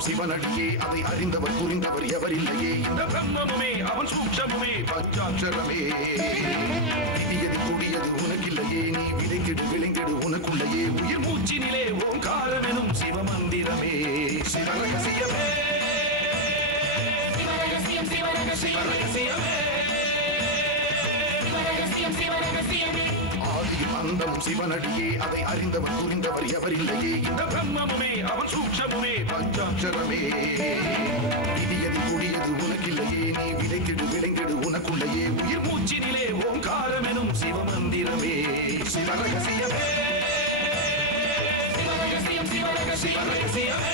அந்தமும் சிவனடியே அதை அறிந்தவர் புரிந்தவர் எவரில்லையே இந்த பிரம்மமுமே அவன் சூக்ஷமுமே பஞ்சாட்சரமே விதியது கூடியது உனக்கில்லையே நீ விளைந்திடு விளைந்திடு உனக்குள்ளையே உயிர் மூச்சினிலே ஓங்காரமெனும் சிவமந்திரமே சிவரகசியமே சிவரகசியமே ஆதியும் அந்தமும் சிவனடியே அதை அறிந்தவர் புரிந்தவர் எவரில்லையே இந்த பிரம்மமுமே அவன் சூக்ஷமுமே பஞ்சாட்சரமே விதியது கூடியது உனக்கில்லையே நீ விளைந்திடு விளைந்திடு உனக்குள்ளையே உயிர் மூச்சினிலே ஓங்காரமெனும் சிவமந்திரமே சிவரகசியமே சிவரகசியமே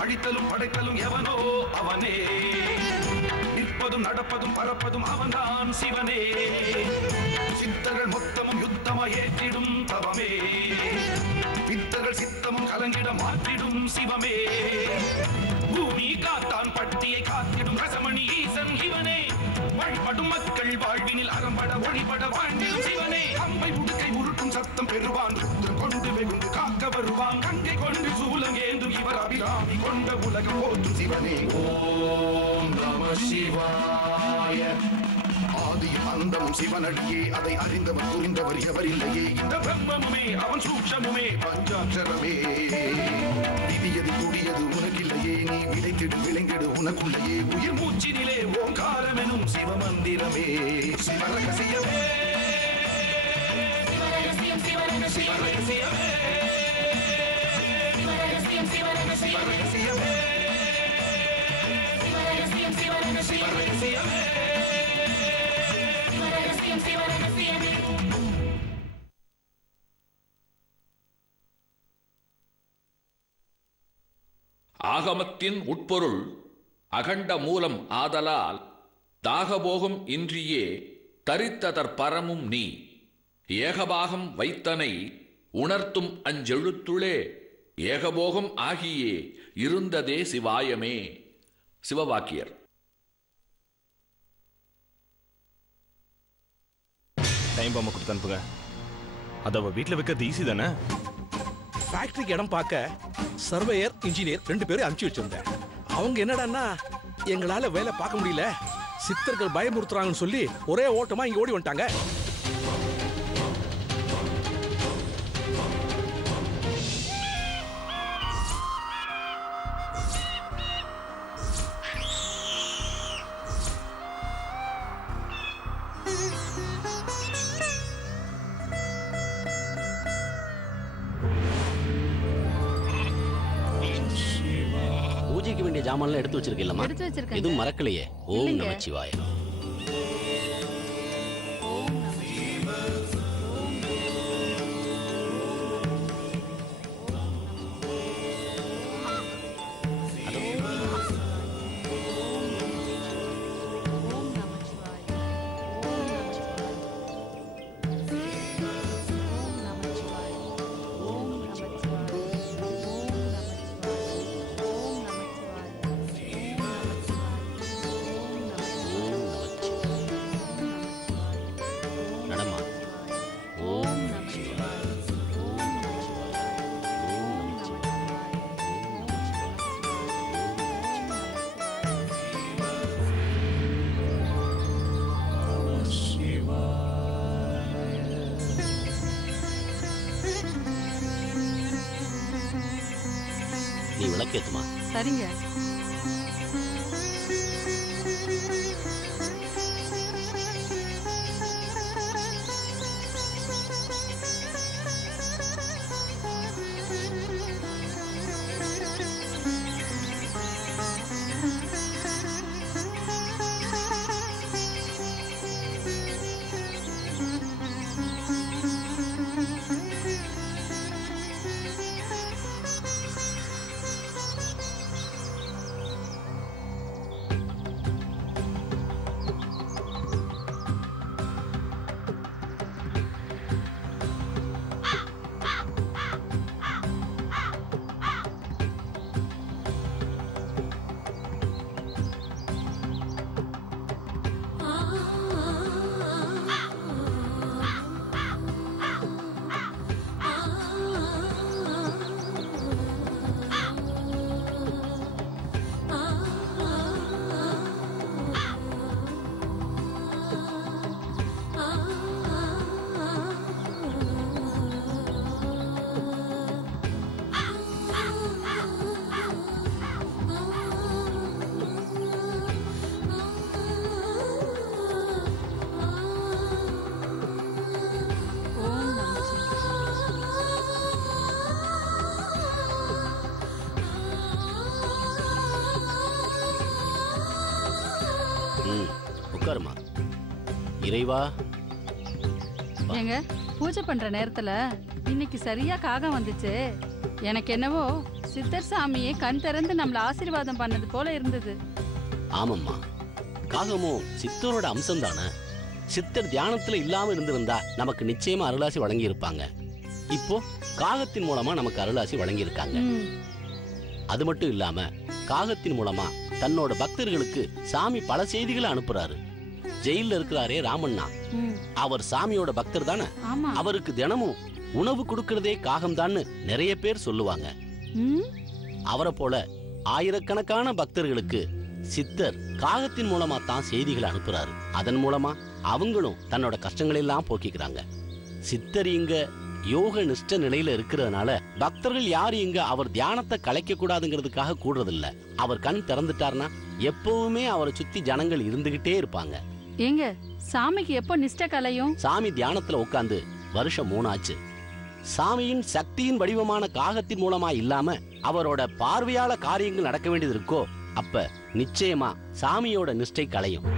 அழித்தலும் படைத்தலும் எவனோ அவனே நிற்பதும் நடப்பதும் பறப்பதும் அவன்தான் சிவனே சித்தர்கள் மொத்தமும் யுத்தமாய் ஏற்றிடும் தவமே பித்தர்கள் சித்தமும் கலங்கிட மாற்றிடும் சிவமே பூமி காத்தான் பட்டியை காத்திடும் ரசமணி ஈசன் இவனே வழிபடும் மக்கள் வாழ்வினில் அறம்பட ஒளிபட வாழ்ந்திடும் சிவனே அம்பை உடுக்கை உருட்டும் சத்தம் பெறுவான் கொண்டு வெகுண்டு காக்க வருவான் கங்கை கொண்டு சூலம் ஏந்தும் இவர் அபிராமி கொண்ட உலகம் போற்றும் சிவனே ஓம் நம சிவாய ஆதியும் அந்தமும் சிவனடியே அதை அறிந்தவர் புரிந்தவர் எவரில்லையே இந்த பிரம்மமுமே அவன் சூக்ஷமுமே பஞ்சாட்சரமே விதியது கூடியது உனக்கில்லையே நீ விளைந்திடு விளைந்திடு உனக்குள்ளையே உயிர் மூச்சினிலே ஓங்காரமெனும் சிவமந்திரமே சிவரகசியமே சிவரகசியமே சிவரகசியமே சிவரகசியமே ஆகமத்தின் உட்பொருள் அகண்ட மூலம் ஆதலால் தாகபோகம் இன்றியே தரித்ததற் பரமும் நீ ஏகபாகம் வைத்தனை உணர்த்தும் அஞ்செழுத்துளே ஏகபோகம் ஆகியே இருந்ததே சிவாயமே. சிவவாக்கியர். டைம் பாம்பை கொடுத்து அனுப்புங்க. அதை அவள் வீட்டில் வைக்கிறது ஈஸி தானே. ஃபேக்டரிக்கு இடம் பார்க்க சர்வேயர் இன்ஜினியர் 2 பேரும் அனுப்பிச்சு வச்சிருந்தேன். அவங்க என்னடான்னா எங்களால வேலை பார்க்க முடியல, சித்தர்கள் பயமுறுத்துறாங்கன்னு சொல்லி ஒரே ஓட்டமா இங்க ஓடி வந்துட்டாங்க. பூஜைக்கு வேண்டிய ஜாமான்லாம் எடுத்து வச்சிருக்கீங்களா? எதுவும் மறக்கலையே. ஓம் நமச்சிவாய. நீ விளக்கேத்துமா? சரிங்க. இறைவா. ஏங்க பூஜை பண்ற நேரத்துல இன்னைக்கு சரியா காகம் வந்துச்சு. எனக்கு என்னவோ சித்தர் சாமியே கண் திறந்து நம்மள ஆசீர்வாதம் பண்ணது போல இருந்தது. ஆமாம்மா, காகமும் சித்தரோட அம்சம் தானே. சித்தர் தியானத்துல இல்லாம இருந்திருந்தா நமக்கு நிச்சயமா அருளாசி வழங்கி இருப்பாங்க. இப்போ காகத்தின் மூலமா நமக்கு அருளாசி வழங்கி இருக்காங்க. அது மட்டும் இல்லாம காகத்தின் மூலமா தன்னோட பக்தர்களுக்கு சாமி பல செய்திகளை அனுப்புறாரு. ஜெயில இருக்கிறாரே ராமண்ணா, அவர் சாமியோட பக்தர் தானே. அவருக்கு தினமும் உணவு கொடுக்கறதே காகம் தான்னு நிறைய பேர் சொல்லுவாங்க. அவரை போல ஆயிரக்கணக்கான பக்தர்களுக்கு சித்தர் காகத்தின் மூலமா தான் செய்திகளை அனுப்புறாரு. அதன் மூலமா அவங்களும் தன்னோட கஷ்டங்களை எல்லாம் போக்கிக்கிறாங்க. சித்தர் இங்க யோக நிஷ்ட நிலையில இருக்கிறதுனால பக்தர்கள் யாரும் இங்க அவர் தியானத்தை கலைக்க கூடாதுங்கிறதுக்காக கூடுறதில்ல. அவர் கண் திறந்துட்டார்னா எப்பவுமே அவரை சுத்தி ஜனங்கள் இருந்துகிட்டே இருப்பாங்க. ஏங்க சாமிக்கு எப்போ நிஷ்ட கலையும்? சாமி தியானத்துல உட்கார்ந்து வருஷம் 3 ஆச்சு. சாமியின் சக்தியின் வடிவமான காகத்தின் மூலமா இல்லாம அவரோட பார்வையால காரியங்கள் நடக்க வேண்டியது இருக்கோ அப்ப நிச்சயமா சாமியோட நிஷ்டை கலையும்.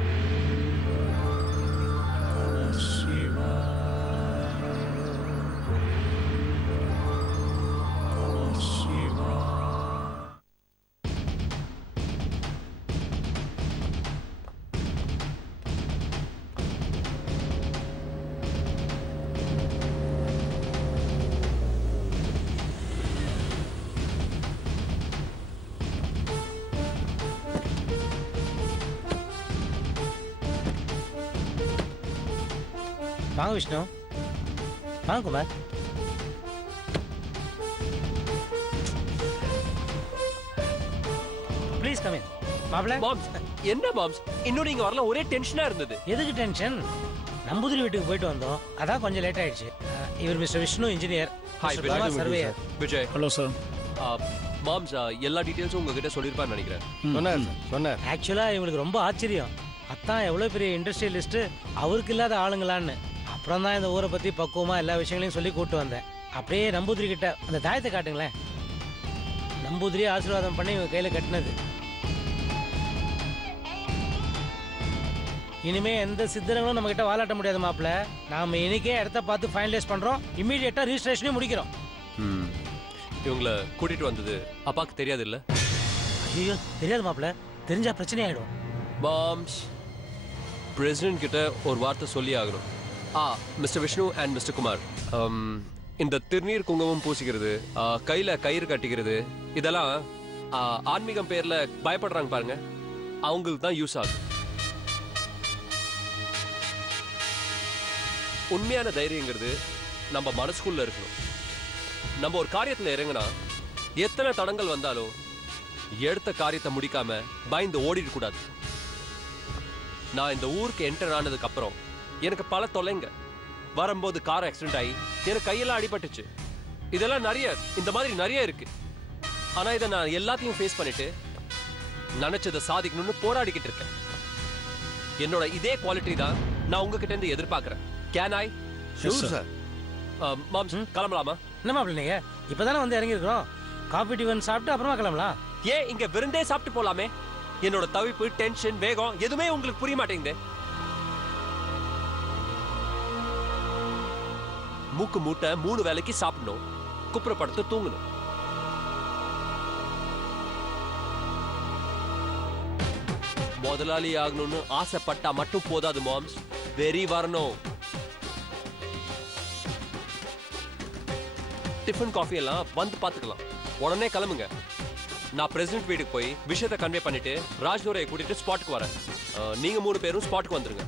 வாங்க விஷ்ணு, வாங்க குமார். Please come in. மாப்ள மாம்ஸ், என்ன மாம்ஸ் இன்னும் நீங்க வரல? ஒரே டென்ஷனா இருந்தது. எதுக்கு டென்ஷன்? நம்பூதிரி வீட்டுக்கு போயிட்டு வந்தோம், அதான் கொஞ்சம் லேட் ஆயிடுச்சு. இவர் mister Vishnu engineer. Hi Vijay surveyor. Vijay. Hello sir. Moms எல்லா டீடைல்ஸும் உங்ககிட்ட சொல்லிருப்பான்னு நினைக்கிறேன். சொன்னார். ஆக்சுவலா இவங்களுக்கு ரொம்ப ஆச்சரியம். அத்தான் எவ்வளவு பெரிய இண்டஸ்ட்ரியலிஸ்ட், அவருக்கு இல்லாத ஆளுங்களான்னு. அப்புறம் தான் இந்த ஊரை பத்தி பக்குவமா எல்லா விஷயங்களையும் சொல்லி கூட்டு வந்தேன். அப்படியே நம்பூதிரி கிட்ட அந்த தாயத்தை காட்டுங்களேன். நம்பூதிரியை ஆசீர்வாதம் பண்ணி இவங்க கையில கட்டினது. இனிமே எந்த சித்தரங்களும் நம்ம கிட்ட வாலாட்ட முடியாது மாப்பிள்ள. நாம இன்னைக்கே இடத்த பார்த்து ஃபைனலைஸ் பண்றோம். இமீடியட்டா ரிஜிஸ்ட்ரேஷனையும் முடிக்கிறோம். இவங்களை கூட்டிட்டு வந்தது அப்பாக்கு தெரியாது இல்ல? ஐயோ தெரியாது மாப்பிள்ள, தெரிஞ்சா பிரச்சனை ஆயிடும். மாம்ஸ், பிரசிடென்ட் கிட்ட ஒரு வார்த்தை சொல்லி ஆகணும். Mister Vishnu and mister Kumar, இந்த திருநீர் குங்குமம் பூசிக்கிறது, கையில கயிறு கட்டிக்கிறது, இதெல்லாம் ஆன்மீகம் பேர்ல பயப்படுறாங்க பாருங்க, அவங்களுக்கு தான் யூஸ் ஆகும். உண்மையான தைரியங்கிறது நம்ம மனசுக்குள்ள இருக்கணும். நம்ம ஒரு காரியத்துல இறங்கினா எத்தனை தடங்கள் வந்தாலும் எடுத்த காரியத்தை முடிக்காம பயந்து ஓடிட கூடாது. நான் இந்த ஊருக்கு என்டர் ஆனதுக்கு அப்புறம் எனக்கு பல தொலைங்க. வரும்போது கார் ஆக்சிடென்ட் ஆகி எனக்கு கையெல்லாம் அடிபட்டுச்சு. இதெல்லாம் நிறைய இந்த மாதிரி நிறைய இருக்கு. ஆனா இதை நான் எல்லாத்தையும் ஃபேஸ் பண்ணிட்டு நினைச்சதை சாதிக்கணும்னு போராடிக்கிட்டு இருக்கேன். என்னோட இதே குவாலிட்டி தான் நான் உங்ககிட்ட இருந்து எதிர்பார்க்கிறேன். Can I? Sure sir. Moms, கிளம்பலாமா? என்ன மாப்பிள்ள, நீங்க இப்பதானே வந்து இறங்கி இருக்கிறோம். காபி டிஃபன் சாப்பிட்டு அப்புறமா கிளம்பலாம். ஏன் இங்க விருந்தே சாப்பிட்டு போலாமே? என்னோட தவிப்பு, டென்ஷன், வேகம் எதுவுமே உங்களுக்கு புரிய மாட்டேங்குது. மூக்கு மூட்டை 3 வேளைக்கு சாப்பிடணும், குப்புறப்படுத்து தூங்கணும். முதலாளி ஆகணும்னு ஆசைப்பட்டா மட்டும் போதாது மாம்ஸ், வெறி வரணும். டிஃபன் காஃபி எல்லாம் வந்து பாத்துக்கலாம். உடனே கிளம்புங்க. நான் பிரசிடென்ட் வீட்டுக்கு போய் விஷயத்தை கன்வே பண்ணிட்டு ராஜ்துரையை கூட்டிட்டு ஸ்பாட்டுக்கு வரேன். நீங்க 3 பேரும் ஸ்பாட்டுக்கு வந்துருங்க.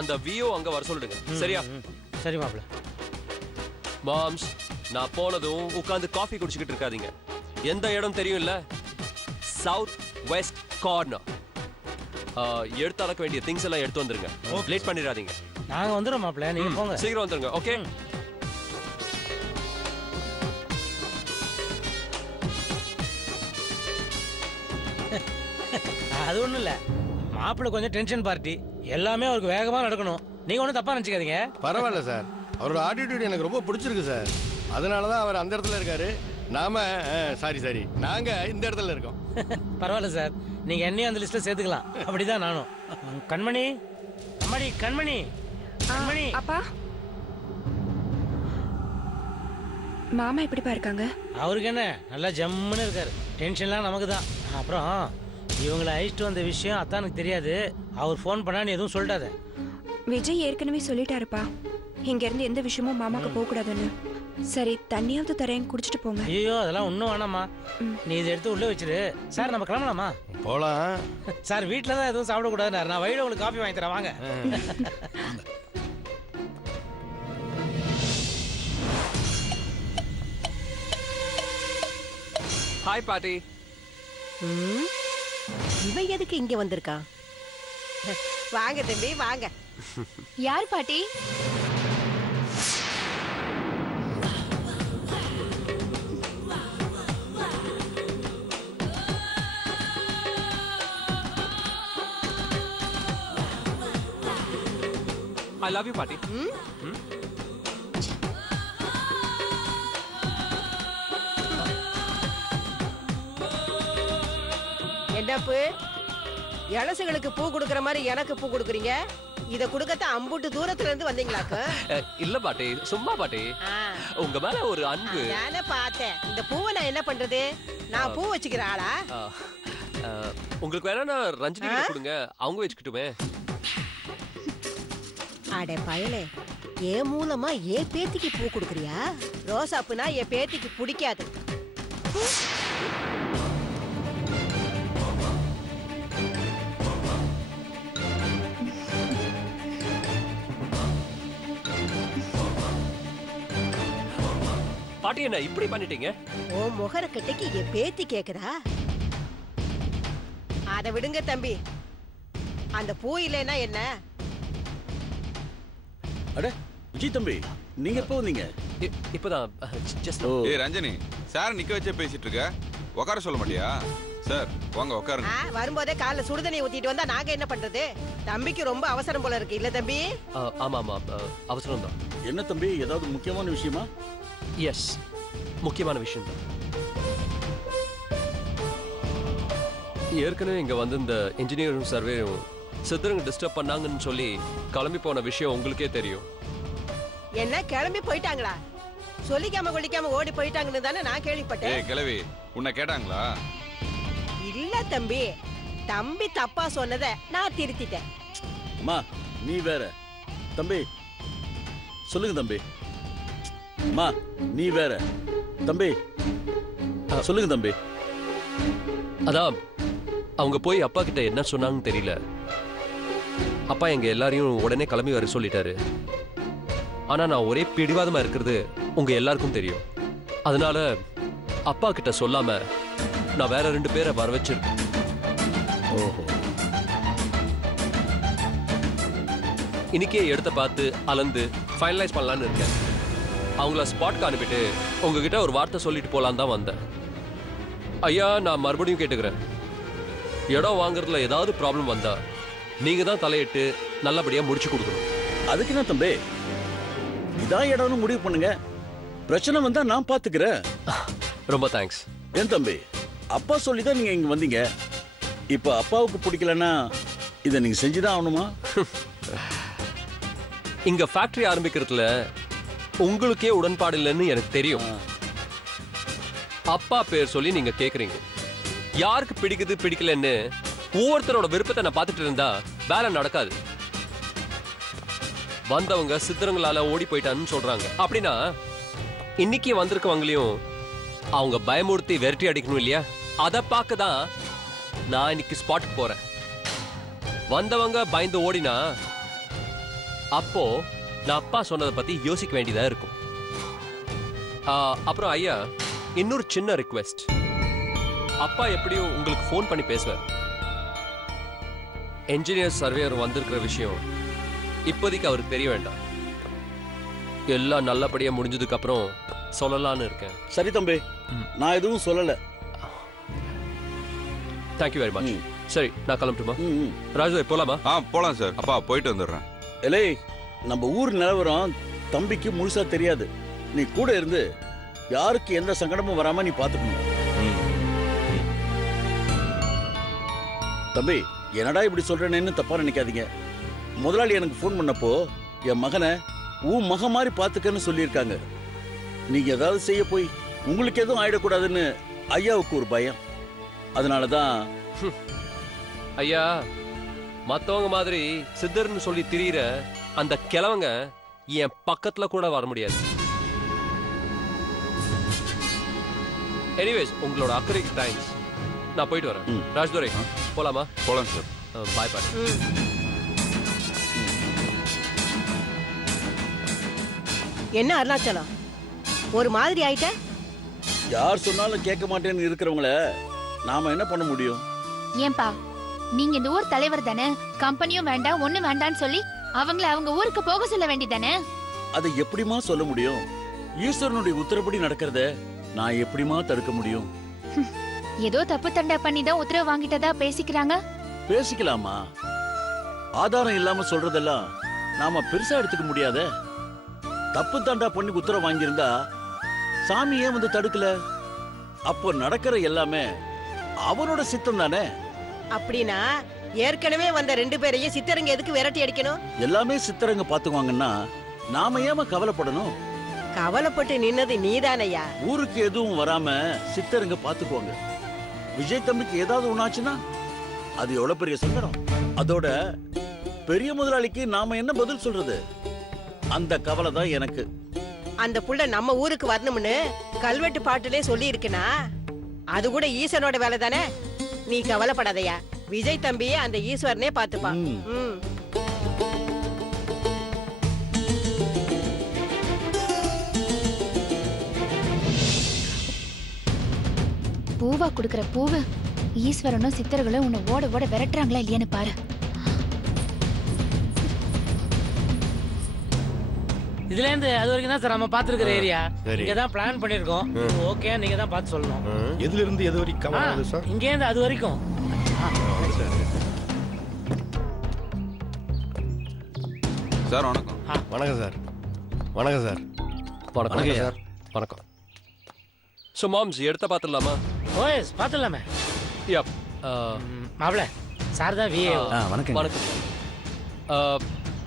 அந்த விஓ அங்க வர சொல்லிடுங்க. சரியா? சரி மாப்பிள்ள. மாம்ஸ், நான் போனதும் உட்காந்து காஃபி குடிச்சுக்கிட்டு இருக்காதீங்க. எந்த இடம் தெரியும் இல்ல? South west corner. எடுத்து அடக்க வேண்டிய திங்ஸ் எல்லாம் எடுத்து வந்துருங்க. லேட் பண்ணிடாதீங்க. நாங்க வந்துடுறோம் மாப்பிள்ள, நீங்க போங்க. சீக்கிரம் வந்துருங்க. ஓகே? அது ஒண்ணும் இல்ல, மாப்பிள்ள கொஞ்சம் டென்ஷன் பார்ட்டி, எல்லாமே அவருக்கு வேகமா நடக்கணும். நீங்க ஒன்றும் தப்பா நினைச்சுக்காதீங்க. பரவாயில்ல சார், அவரோட ஆட்டிடியூட் எனக்கு ரொம்ப பிடிச்சிருக்கு சார். அதனால தான் அவர் அந்த இடத்துல இருக்காரு. நாம சாரி நாங்க இந்த இடத்துல இருக்கோம். பரவாயில்ல சார், நீங்க என்னையும் அந்த லிஸ்ட்ல சேர்த்துக்கலாம். அப்படிதான் நானும். கண்மணி, அம்மாடி கண்மணி, கண்மணி. அப்பா மாமா எப்படிப்பா இருக்காங்க? அவருக்கு என்ன நல்லா ஜம்முன்னு இருக்காரு. டென்ஷன்லாம் நமக்கு தான். அப்புறம் இவங்களை அழைச்சிட்டு வந்த விஷயம் அத்தானுக்கு தெரியாது. அவர் ஃபோன் பண்ணான்னு எதுவும் சொல்லிட்டாத. விஜய் ஏற்கனவே சொல்லிட்டாருப்பா, இங்க இருந்து எந்த விஷயமும் மாமாக்கு போக கூடாதுன்னு. சரி, தண்ணியாவது தரேன், குடிச்சிட்டு போங்க. ஐயோ அதெல்லாம் ஒன்றும் வேணாமா. நீ இதை எடுத்து உள்ளே வச்சிரு. சார் நம்ம கிளம்பலாமா? போலாம் சார் வீட்டில் தான் எதுவும் சாப்பிடக்கூடாதுன்னு நான் வழியில் உங்களுக்கு காஃபி வாங்கி தரேன் வாங்க. ஹாய் பாட்டி. இவன் எதுக்கு இங்க வந்திருக்கான்? வாங்க தம்பி வாங்க. யார் பாட்டி? ஐ லவ் யூ பாட்டி. என்னப்பு இளசுகளுக்கு பூ கொடுக்கற மாதிரி எனக்கு பூ கொடுக்குறீங்க? இத கொடுக்கத்தான் அம்புட்டு தூரத்துல இருந்து வந்தீங்களாக்க? இல்ல பாட்டி, சும்மா பாட்டி. உங்க மேல ஒரு அன்பு. நானே பார்த்தேன். இந்த பூவை நான் என்ன பண்றது? நான் பூ வச்சுக்கிற ஆளா? உங்களுக்கு வேணா ரஞ்சினி கிட்ட கொடுங்க, அவங்க வச்சுக்கிட்டுமே. அடே பயலே, என் மூலமா என் பேத்திக்கு பூ கொடுக்குறியா? ரோசாப்புனா என் பேத்திக்கு பிடிக்காது. பாட்டி என்ன இப்படி பண்ணிட்டீங்க? ஓ முகர கட்டைக்கு என் பேத்தி கேக்குறா? அத விடுங்க தம்பி. அந்த பூ இல்லைன்னா என்ன? அட விஜய் தம்பி, நீங்க எப்போ வந்தீங்க? இப்பதான் ஜஸ்ட். ஏய் ரஞ்சனி, சார் நிக்க வச்சே பேசிட்டு இருக்க, உட்கார சொல்ல மாட்டியா? சார் வாங்க உட்காருங்க. வரும்போதே காலைல சுடுதண்ணி ஊத்திட்டு வந்தா நாங்க என்ன பண்றது? தம்பிக்கு ரொம்ப அவசரம் போல இருக்கு இல்ல தம்பி? ஆமா ஆமா, அவசரம் தான். என்ன தம்பி, ஏதாவது முக்கியமான விஷயமா? எஸ், முக்கியமான விஷயம் தான். ஏற்கனவே இங்க வந்து இந்த இன்ஜினியரும் சர்வேரும் சித்தருங்க டிஸ்டர்ப் பண்ணாங்கன்னு சொல்லி கிளம்பி போன விஷயம் உங்களுக்கே தெரியும். என்ன கிளம்பி போயிட்டாங்களா? சொல்லிக்காம கொள்ளிக்காம ஓடி போயிட்டாங்கன்னு தானே நான் கேள்விப்பட்டேன். ஏய் கிழவி, உன்னை கேட்டாங்களா? இல்ல தம்பி, தம்பி தப்பா சொன்னதை நான் திருத்திட்டேன். அம்மா நீ வேற. தம்பி சொல்லுங்க தம்பி. அம்மா நீ வேற. தம்பி சொல்லுங்க தம்பி. அதான் அவங்க போய் அப்பா கிட்ட என்ன சொன்னாங்கன்னு தெரியல. அப்பா எங்க எல்லாரையும் உடனே கிளம்பி வர சொல்லிட்டாரு. ஆனா நான் ஒரே பிடிவாதமா இருக்கிறது உங்க எல்லாருக்கும் தெரியும். அதனால அப்பா கிட்ட சொல்லாம நான் வேற 2 பேரை வர வச்சிருக்கேன். ஓஹோ. இன்னைக்கே இடத்த பார்த்து அளந்து ஃபைனலைஸ் பண்ணலான்னு இருக்கேன். அவங்கள ஸ்பாட்க்கு அனுப்பிட்டு உங்ககிட்ட ஒரு வார்த்தை சொல்லிட்டு போலான்னு தான் வந்தேன். ஐயா, நான் மறுபடியும் கேட்டுக்கிறேன். இடம் வாங்குறதுல ஏதாவது ப்ராப்ளம் வந்தா நீங்க தான் தலையிட்டு நல்லபடியா முடிச்சு கொடுக்கணும். அதுக்கு என்ன தம்பி, இதான் இடம்னு முடிவு பண்ணுங்க. பிரச்சனை வந்தா நான் பாத்துக்கிறேன். ரொம்ப தேங்க்ஸ். ஏன் தம்பி, அப்பா சொல்லி தான் நீங்க இங்க வந்தீங்க. இப்ப அப்பாவுக்கு பிடிக்கலன்னா இதை நீங்க செஞ்சுதான் ஆகணுமா? இங்க ஃபேக்டரி ஆரம்பிக்கிறதுல உங்களுக்கே உடன்பாடு இல்லைன்னு எனக்கு தெரியும். அப்பா பேர் சொல்லி நீங்க கேக்குறீங்க. யாருக்கு பிடிக்குது பிடிக்கலன்னு ஒவ்வொருத்தரோட விருப்பத்தை நான் பார்த்துட்டு இருந்தா வேலை நடக்காது. வந்தவங்க சித்தரங்களால ஓடி போயிட்டான்னு சொல்றாங்க. அப்படின்னா இன்னைக்கு வந்திருக்கவங்களையும் அவங்க பயமுறுத்தி விரட்டி அடிக்கணும் இல்லையா? அதை பார்க்க தான் நான் இன்னைக்கு ஸ்பாட்டுக்கு போறேன். வந்தவங்க பயந்து ஓடினா அப்போ நான் அப்பா சொன்னதை பத்தி யோசிக்க வேண்டியதா இருக்கும். அப்புறம் ஐயா, இன்னொரு சின்ன ரிக்வெஸ்ட். அப்பா எப்படியும் உங்களுக்கு ஃபோன் பண்ணி பேசுவார். என்ஜினியர் சர்வேயர் வந்திருக்கிற விஷயம் இப்போதைக்கு அவருக்கு தெரிய வேண்டாம். எல்லாம் நல்லபடியா முடிஞ்சதுக்கு அப்புறம் சொல்லலான்னு இருக்கேன். சரி தம்பி, நான் எதுவும் சொல்லல. Thank you very much. சரி, நான் கிளம்பட்டுமா? ராஜு போலாமா? போலாம் சார். அப்பா போயிட்டு வந்துடுறேன். எலே, நம்ம ஊர் நிலவரம் தம்பிக்கு முழுசா தெரியாது. நீ கூட இருந்து யாருக்கு எந்த சங்கடமும் வராம நீ பாத்துக்கணும். தம்பி, என்னடா இப்படி சொல்றேன்னு தப்பா நினைக்காதீங்க. முதலாளி எனக்கு ஃபோன் பண்ணப்போ என் மகனை உன் மகன் மாதிரி பார்த்துக்கன்னு சொல்லியிருக்காங்க. நீங்க ஏதாவது செய்ய போய் உங்களுக்கு எதுவும் ஆயிடக்கூடாதுன்னு ஐயாவுக்கு ஒரு பயம். அதனாலதான் ஐயா, மத்தவங்க மாதிரி சித்தர்னு சொல்லி திரியிற அந்த கிழவங்க என் பக்கத்துல கூட வர முடியாது. எனிவேஸ், உங்களோட அக்கறைக்கு தேங்க்ஸ். நான் போயிட்டு வரேன். ராஜ்துரை, போலாமா? போலாம் சார். பாய் பாய். என்ன அருணாச்சலம், ஒரு மாதிரி ஆயிட்ட? யார் சொன்னாலும் கேட்க மாட்டேன்னு இருக்கிறவங்கள நாம என்ன பண்ண முடியும்? ஏன்பா, நீங்க இந்த ஊர் தலைவர் தானே, கம்பெனியும் வேண்டாம் ஒண்ணும் வேண்டாம்னு சொல்லி அவங்கள அவங்க ஊருக்கு போக சொல்ல வேண்டியதானே? அதை எப்படிமா சொல்ல முடியும்? ஈஸ்வரனுடைய உத்தரப்படி நடக்கிறத நான் எப்படிமா தடுக்க முடியும்? ஏதோ தப்பு தண்டா பண்ணி தான் உத்தரவு வாங்கிட்டதா பேசிக்கிறாங்க. பேசிக்கலாமா? ஆதாரம் இல்லாம சொல்றதெல்லாம் நாம பெருசா எடுத்துக்க முடியாத. தப்பு தண்டா பண்ணி உத்தரவு வாங்கியிருந்தா சாமியே வந்து தடுக்கல. அப்போ நடக்கிற எல்லாமே அவனோட சித்தம் தானே. அப்படின்னா ஏற்கனவே வந்த 2 பேரையும் சித்தரங்க எதுக்கு விரட்டி அடிக்கணும்? எல்லாமே சித்தரங்க பாத்துக்குவாங்கன்னா நாம ஏமா கவலைப்படணும்? கவலைப்பட்டு நின்னது நீதானையா. ஊருக்கு எதுவும் வராம சித்தரங்க பாத்துக்குவாங்க. விஜய் தம்பிக்கு ஏதாவது ஒண்ணாச்சுன்னா அது எவ்வளவு பெரிய சங்கடம். அதோட பெரிய முதலாளிக்கு நாம என்ன பதில் சொல்றது? அந்த கவலை தான் எனக்கு. அந்த புள்ள நம்ம ஊருக்கு வரணும்னு கல்வெட்டு பாட்டுலே சொல்லி இருக்குனா அது கூட ஈஸ்வரனோட வேலை தானே. நீ கவலைப்படாதயா, விஜய் தம்பியே அந்த ஈஸ்வரனே பாத்துப்பா. பூவா குடுக்கற பூவு ஈஸ்வரனும் சித்தர்களும் உன்னை ஓட ஓட விரட்டுறாங்களா இல்லையான்னு பாரு. இதுல இருந்து அது வரைக்கும் தான் சார் நம்ம பாத்துருக்கிற ஏரியா. இங்க தான் பிளான் பண்ணிருக்கோம். ஓகே, நீங்க தான் பார்த்து சொல்லணும். எதுல இருந்து எது வரைக்கும் சார்? இங்க இருந்து அது வரைக்கும். சார் வணக்கம். வணக்கம் சார். வணக்கம் சார். வணக்கம் சார். வணக்கம். ஸோ மாம்ஸ், எடுத்த பார்த்துடலாமா? ஓஎஸ், பார்த்துடலாமே. யப். மாப்ள, சார் தான் விஏ. வணக்கம். வணக்கம்.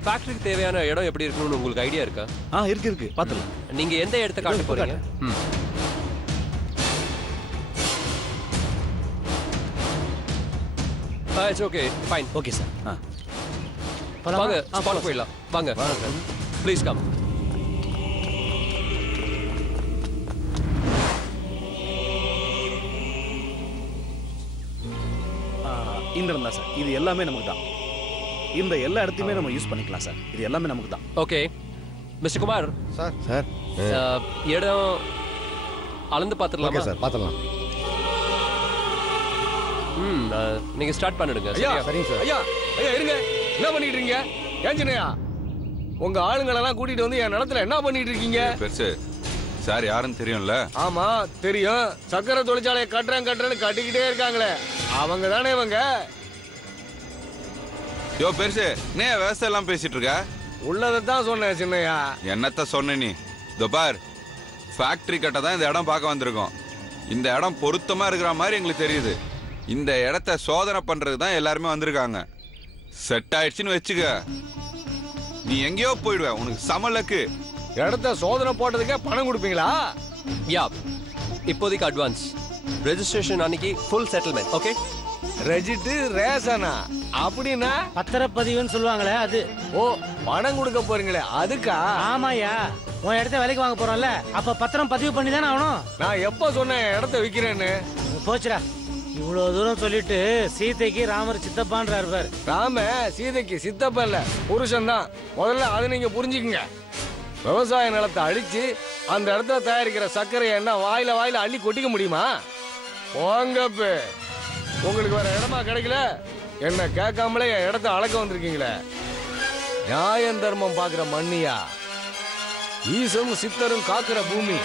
ஃபேக்டரிக்கு தேவையான இடம் எப்படி இருக்கணும்னு உங்களுக்கு ஐடியா இருக்கா? இருக்கு பார்த்துடலாம். நீங்க எந்த இடத்த காட்ட போறீங்க? It's okay, fine. Okay sir. வாங்க, ஸ்பாட் போயிடலாம். வாங்க, ப்ளீஸ் கம். இந்த இருந்தா சார், இது எல்லாமே நமக்கு தான். இந்த எல்லா இடத்தையுமே நம்ம யூஸ் பண்ணிக்கலாம் சார். இது எல்லாமே நமக்கு தான். Okay mister Kumar. சார் இடம் அளந்து பார்த்துடலாமா? ஓகே சார், பார்த்துடலாம். நீங்க ஸ்டார்ட் பண்ணிடுங்க. சரிங்க சார். ஐயா இருங்க, என்ன பண்ணிட்டு இருக்கீங்க? ஏஞ்சினையா, உங்க ஆளுங்களெல்லாம் கூட்டிட்டு வந்து என் நிலத்துல என்ன பண்ணிட்டு இருக்கீங்க? பெருசு சார் யாருன்னு தெரியும்ல? ஆமா தெரியும். சக்கரை தொழிற்சாலையை கட்டுறேன்னு கட்டிக்கிட்டே இருக்காங்களே, அவங்க தானே இவங்க? யோ பெருசு, நீ விவசாயம் எல்லாம் பேசிட்டு இருக்க? உள்ளதான் சொன்னேன் சின்னையா. என்னத்த சொன்ன நீ? இதோ பார், ஃபேக்டரி கட்ட தான் இந்த இடம் பார்க்க வந்திருக்கோம். இந்த இடம் பொருத்தமா இருக்கிற மாதிரி எங்களுக்கு தெரியுது. இந்த இடத்த சோதனை பண்றது தான் எல்லாருமே வந்திருக்காங்க. செட் ஆயிடுச்சுன்னு வச்சுக்க, நீ எங்கேயோ போயிடுவ. உனக்கு சமலக்கு. இடத்த சோதனை போட்டதுக்கே பணம் கொடுப்பீங்களா? யா, இப்போதைக்கு அட்வான்ஸ். ரெஜிஸ்ட்ரேஷன் அன்னைக்கு ஃபுல் செட்டில்மெண்ட். ஓகே. ரெஜிட்டு ரேசனா அப்படின்னா பத்திரப்பதிவுன்னு சொல்லுவாங்களே அது. ஓ, பணம் கொடுக்க போறீங்களே அதுக்கா? ஆமாயா, உன் இடத்த விலைக்கு வாங்க போறோம்ல, அப்ப பத்திரம் பதிவு பண்ணி தானே ஆகணும். நான் எப்ப சொன்னேன் இடத்த விக்கிறேன்னு? போச்சுடா, இவ்வளவு தூரம் சொல்லிட்டு சீதைக்கு ராமர் சித்தப்பான்றாரு பாரு. ராம சீதைக்கு சித்தப்பா இல்ல, புருஷன் தான். முதல்ல அதை நீங்க புரிஞ்சுக்குங்க. விவசாய நிலத்தை அழிச்சு அந்த இடத்துல தயாரிக்கிற சர்க்கரையை என்ன வாயில அள்ளி கொட்டிக்க முடியுமா? போங்கப்பு, உங்களுக்கு வேற இடமா கிடைக்கல. என்ன கேட்காமலே என் இடத்த அளக்க வந்திருக்கீங்களே. நியாயம் தர்மம் பாக்குற மண்ணியா? ஈசனும் சித்தரும் காக்குற பூமி.